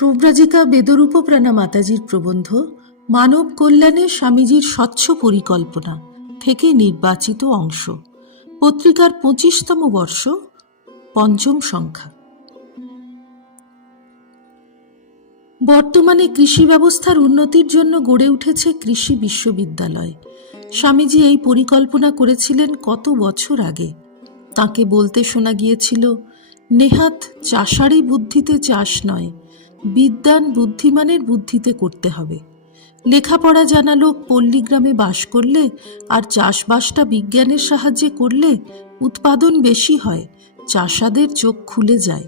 পরিব্রাজিকা বেদরূপপ্রাণা মাতাজির প্রবন্ধ, মানব কল্যাণে স্বামীজির স্বচ্ছ পরিকল্পনা থেকে নির্বাচিত অংশ। পত্রিকার পঁচিশতম বর্ষ, পঞ্চম সংখ্যা। বর্তমানে কৃষি ব্যবস্থার উন্নতির জন্য গড়ে উঠেছে কৃষি বিশ্ববিদ্যালয়। স্বামীজি এই পরিকল্পনা করেছিলেন কত বছর আগে। তাকে বলতে শোনা গিয়েছিল, নেহাত চাষারই বুদ্ধিতে চাষ নয় বিদ্যান বুদ্ধিমানের বুদ্ধিতে করতে হবে। লেখাপড়া জানা লোক পল্লীগ্রামে বাস করলে আর চাষবাসটা বিজ্ঞানের সাহায্যে করলে উৎপাদন বেশি হয়, চাষাদের চোখ খুলে যায়।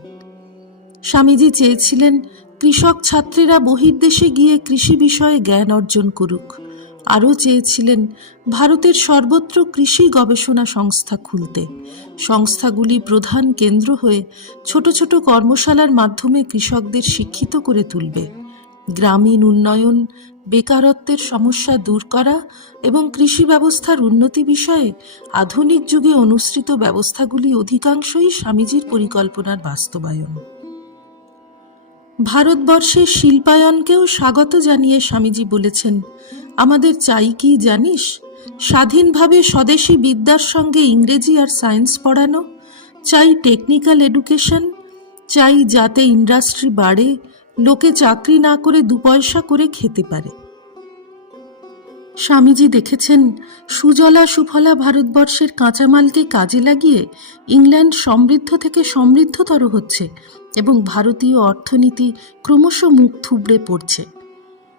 স্বামীজি চেয়েছিলেন, কৃষক ছাত্রীরা বহির্দেশে গিয়ে কৃষি বিষয়ে জ্ঞান অর্জন করুক। আরও চেয়েছিলেন ভারতের সর্বত্র কৃষি গবেষণা সংস্থা খুলতে। সংস্থাগুলি প্রধান কেন্দ্র হয়ে ছোট ছোট কর্মশালার মাধ্যমে কৃষকদের শিক্ষিত করে তুলবে। গ্রামীণ উন্নয়ন, বেকারত্বের সমস্যা দূর করা এবং কৃষি ব্যবস্থার উন্নতি বিষয়ে আধুনিক যুগে অনুসৃত ব্যবস্থাগুলি অধিকাংশই স্বামীজির পরিকল্পনার বাস্তবায়ন। ভারতবর্ষের শিল্পায়নকেও স্বাগত জানিয়ে স্বামীজি বলেছেন আমাদের চাই কি জানিস? স্বাধীনভাবে স্বদেশী বিদ্যার সঙ্গে ইংরেজি আর সায়েন্স পড়ানো, চাই টেকনিক্যাল এডুকেশন, চাই যাতে ইন্ডাস্ট্রি বাড়ে, লোকে চাকরি না করে দু পয়সা করে খেতে পারে। স্বামীজি দেখেছেন, সুজলা সুফলা ভারতবর্ষের কাঁচামালকে কাজে লাগিয়ে ইংল্যান্ড সমৃদ্ধ থেকে সমৃদ্ধতর হচ্ছে এবং ভারতীয় অর্থনীতি ক্রমশ মুখ থুবড়ে পড়ছে।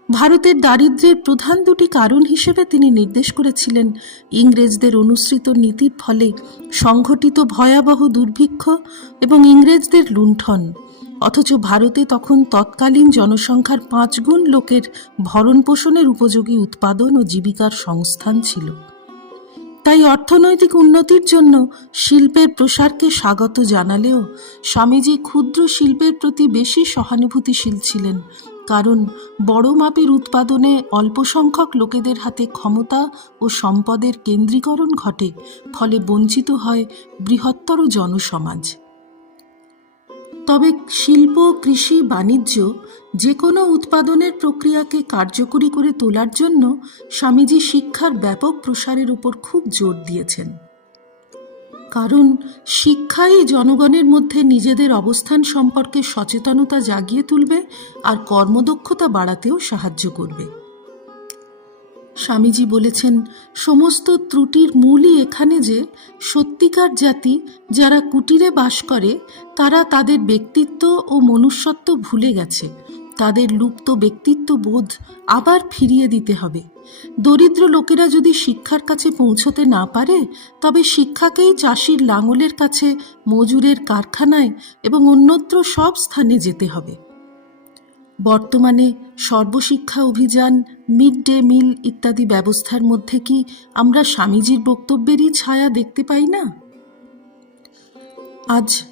ভারতের দারিদ্র্যের প্রধান দুটি কারণ হিসেবে তিনি নির্দেশ করেছিলেন ইংরেজদের অনুসৃত নীতির ফলে সংঘটিত ভয়াবহ দুর্ভিক্ষ এবং ইংরেজদের লুণ্ঠন। অথচ ভারতে তখন তৎকালীন জনসংখ্যার পাঁচ গুণ লোকের ভরণ পোষণের উপযোগী উৎপাদন ও জীবিকার সংস্থান ছিল। তাই অর্থনৈতিক উন্নতির জন্য শিল্পের প্রসারকে স্বাগত জানালেও স্বামীজি ক্ষুদ্র শিল্পের প্রতি বেশি সহানুভূতিশীল ছিলেন। কারণ বড় মাপের উৎপাদনে অল্প সংখ্যক লোকেদের হাতে ক্ষমতা ও সম্পদের কেন্দ্রীকরণ ঘটে, ফলে বঞ্চিত হয় বৃহত্তর জনসমাজ। তবে শিল্প, কৃষি, বাণিজ্য যে কোনো উৎপাদনের প্রক্রিয়াকে কার্যকরী করে তোলার জন্য স্বামীজি শিক্ষার ব্যাপক প্রসারের উপর খুব জোর দিয়েছেন। কারণ শিক্ষাই জনগণের মধ্যে নিজেদের অবস্থান সম্পর্কে সচেতনতা জাগিয়ে তুলবে আর কর্মদক্ষতা বাড়াতেও সাহায্য করবে। স্বামীজি বলেছেন, সমস্ত ত্রুটির মূলই এখানে যে সত্যিকার জাতি যারা কুটিরে বাস করে, তারা তাদের ব্যক্তিত্ব ও মনুষ্যত্ব ভুলে গেছে। তাদের লুপ্ত ব্যক্তিত্ব বোধ আবার ফিরিয়ে দিতে হবে। দরিদ্র লোকেরা যদি শিক্ষার কাছে পৌঁছতে না পারে, তবে শিক্ষাকেই চাষির লাঙলের কাছে, মজুরের কারখানায় এবং অন্যত্র সব স্থানে যেতে হবে। বর্তমানে Sarva Shiksha Abhiyan, mid day meal ইত্যাদি ব্যবস্থার মধ্যে কি আমরা স্বামীজির বক্তব্যেরই ছায়া দেখতে পাই না? আজ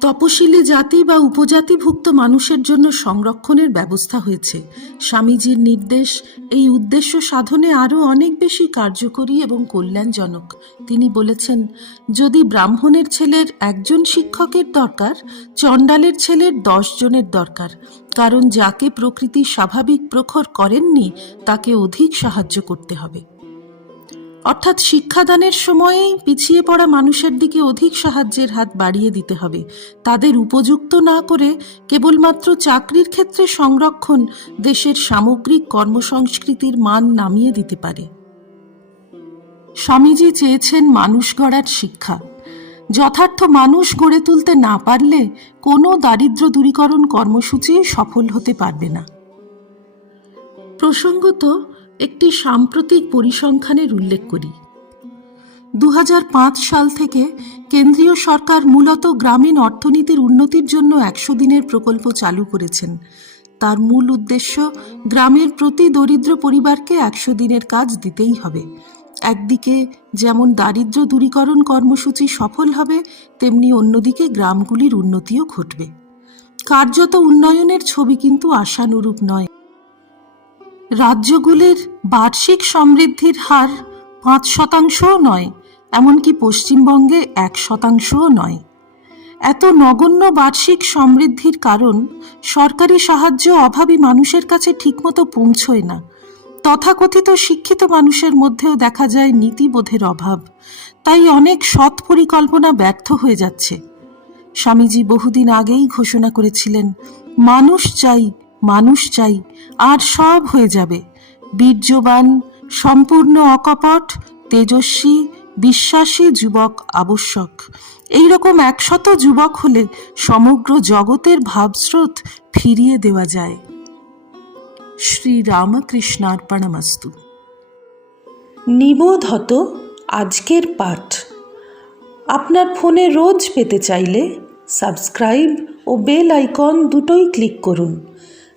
তপশিলি জাতি বা উপজাতিভুক্ত মানুষের জন্য সংরক্ষণের ব্যবস্থা হয়েছে। স্বামীজির নির্দেশ, এই উদ্দেশ্য সাধনে আরও অনেক বেশি কার্যকরী এবং কল্যাণজনক। তিনি বলেছেন, যদি ব্রাহ্মণের ছেলের একজন শিক্ষকের দরকার, চণ্ডালের ছেলের দশ জনের দরকার। কারণ যাকে প্রকৃতি স্বাভাবিক প্রখর করেননি, তাকে অধিক সাহায্য করতে হবে। অর্থাৎ শিক্ষাদানের সময়ে পিছিয়ে পড়া মানুষের দিকে অধিক সাহায্যের হাত বাড়িয়ে দিতে হবে। তাদের উপযুক্ত না করে কেবলমাত্র চাকরির ক্ষেত্রে সংরক্ষণ দেশের সামগ্রিক কর্মসংস্কৃতির মান নামিয়ে দিতে পারে। স্বামীজি চেয়েছেন মানুষ গড়ার শিক্ষা। যথার্থ মানুষ গড়ে তুলতে না পারলে কোনো দারিদ্র দূরীকরণ কর্মসূচি সফল হতে পারবে না। প্রসঙ্গত একটি সাম্প্রতিক পরিসংখ্যানের উল্লেখ করি। দু হাজার পাঁচ সাল থেকে কেন্দ্রীয় সরকার মূলত গ্রামীণ অর্থনীতির উন্নতির জন্য একশো দিনের প্রকল্প চালু করেছেন। তার মূল উদ্দেশ্য গ্রামের প্রতি দরিদ্র পরিবারকে একশো দিনের কাজ দিতেই হবে। একদিকে যেমন দারিদ্র দূরীকরণ কর্মসূচি সফল হবে, তেমনি অন্যদিকে গ্রামগুলির উন্নতিও ঘটবে। কার্যত উন্নয়নের ছবি কিন্তু আশানুরূপ নয়। রাজ্যগুলির বার্ষিক সমৃদ্ধির হার পাঁচ শতাংশও নয়, এমনকি পশ্চিমবঙ্গে এক শতাংশও নয়। এত নগণ্য বার্ষিক সমৃদ্ধির কারণ সরকারি সাহায্য অভাবী মানুষের কাছে ঠিকমতো পৌঁছয় না। তথাকথিত শিক্ষিত মানুষের মধ্যেও দেখা যায় নীতিবোধের অভাব। তাই অনেক সৎ পরিকল্পনা ব্যর্থ হয়ে যাচ্ছে। স্বামীজি বহুদিন আগেই ঘোষণা করেছিলেন, মানুষ চাই মানুষ চাই, আর সব হয়ে যাবে। বীর্যবান, সম্পূর্ণ অকপট, তেজস্বী, বিশ্বাসী যুবক আবশ্যক। এই রকম একশত যুবক হলে সমগ্র জগতের ভাবস্রোত ফিরিয়ে দেওয়া যায়। শ্রী রামকৃষ্ণার্পণমস্তু নিবোধ হত আজকের পাঠ। আপনার ফোনে রোজ পেতে চাইলে সাবস্ক্রাইব ও বেল আইকন দুটোই ক্লিক করুন।